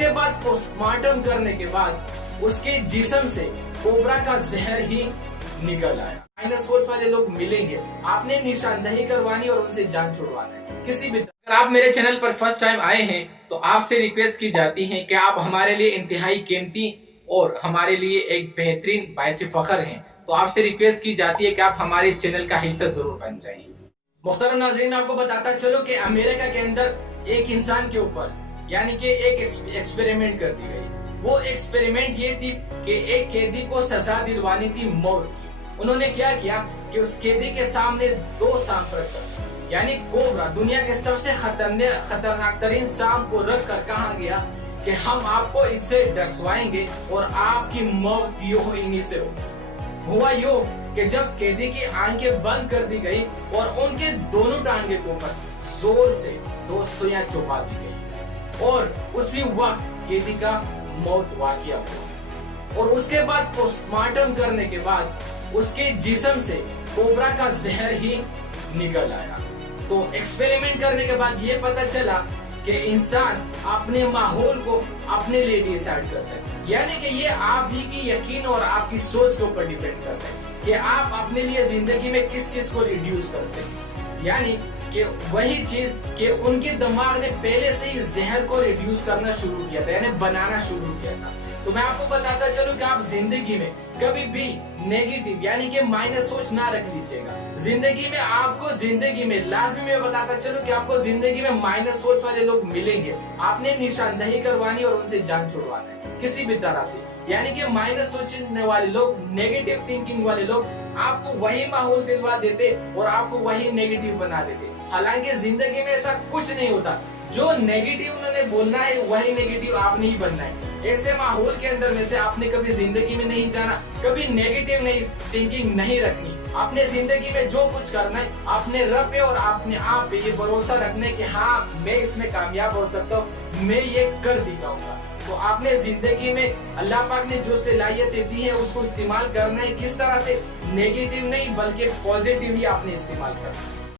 उसके बाद पोस्टमार्टम करने के बाद उसके जिस्म से कोबरा का जहर ही निकल आया। माइनस सोच वाले लोग मिलेंगे, आपने निशानदही करवानी और उनसे जान छुड़वाना है किसी भी। अगर आप मेरे चैनल पर फर्स्ट टाइम आए हैं तो आपसे रिक्वेस्ट की जाती है कि आप हमारे लिए इंतहाई कीमती और हमारे लिए एक बेहतरीन बायस फख्र हैं, तो आपसे रिक्वेस्ट की जाती है कि आप हमारे इस चैनल का हिस्सा जरूर बन जाइए। मुहतरम नाज़रीन, आपको बताता चलो कि अमेरिका के अंदर एक इंसान के ऊपर यानी कि एक एक्सपेरिमेंट कर दी गई। वो एक्सपेरिमेंट ये थी कि एक कैदी को सजा दिलवानी थी मौत की। उन्होंने क्या किया कि उस कैदी के सामने दो सांप रखकर यानी कोबरा, दुनिया के सबसे खतरनाक तरीन सांप को रख कर कहा गया कि हम आपको इससे डसवाएंगे और आपकी मौत यूं इन्हीं से होगी। हुआ यूं कि जब कैदी की आंखें बंद कर दी गई और उनके दोनों टांगे के ऊपर जोर से 2 सुइयां चुभा दी गई और उसी वक्त कैदी का मौत वाक़या हुआ। और उसके बाद पोस्टमार्टम करने के बाद उसके जिस्म से कोबरा का जहर ही निकल आया। तो एक्सपेरिमेंट करने के बाद ये पता चला कि इंसान अपने माहौल को अपने लिए डिसाइड करता है, यानी कि ये आप ही की यकीन और आपकी सोच के ऊपर डिपेंड करता है कि आप अपने लिए जिंदगी में किस चीज को रिड्यूस करते हैं। यानी कि वही चीज कि उनके दिमाग ने पहले से ही जहर को रिड्यूस करना शुरू किया था, यानी बनाना शुरू किया था। तो मैं आपको बताता चलूं कि आप जिंदगी में कभी भी नेगेटिव यानी कि माइनस सोच ना रख लीजिएगा। जिंदगी में आपको जिंदगी में लाजमी मैं बताता चलूं कि आपको जिंदगी में माइनस सोच वाले लोग मिलेंगे, आपने निशानदही करवानी और उनसे जान छुड़वाना है किसी भी तरह से। यानी कि माइनस सोचने वाले लोग, नेगेटिव थिंकिंग वाले लोग आपको वही माहौल दिलवा देते और आपको वही नेगेटिव बना देते। हालांकि जिंदगी में ऐसा कुछ नहीं होता, जो नेगेटिव उन्होंने बोलना है वही नेगेटिव आपने ही बनना है। ऐसे माहौल के अंदर में से आपने कभी जिंदगी में नहीं जाना, कभी नेगेटिव नहीं थिंकिंग नहीं रखनी। आपने जिंदगी में जो कुछ करना है अपने रब पे और अपने आप पे ये भरोसा रखना है कि हाँ मैं इसमें कामयाब हो सकता हूँ, मैं ये कर दिखाऊंगा। तो आपने जिंदगी में अल्लाह पाक ने जो सलाहियतें दी है उसको इस्तेमाल करना है। किस तरह से? नेगेटिव नहीं बल्कि पॉजिटिव ही आपने इस्तेमाल करना है।